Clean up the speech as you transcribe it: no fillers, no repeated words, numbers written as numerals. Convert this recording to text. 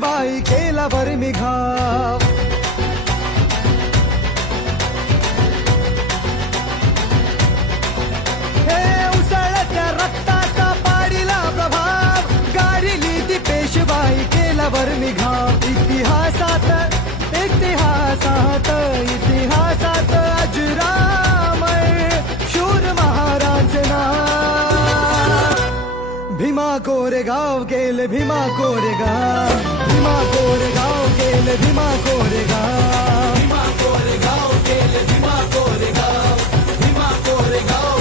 पेशवाई केला बरं घाव. हे उसळत्या रक्ताचा पाडिला प्रभाव, गारिली ती पेशवाई केला बरं घाव. इतिहासात इतिहासात इतिहासात अजरामर शूर महाराज नाव. भीमा कोरेगाव केले भीमा कोरेगाव, भीमा कोरेगाव केले भीमा कोरेगाव, भीमा कोरेगाव केले भीमा कोरेगाव, भीमा कोरेगाव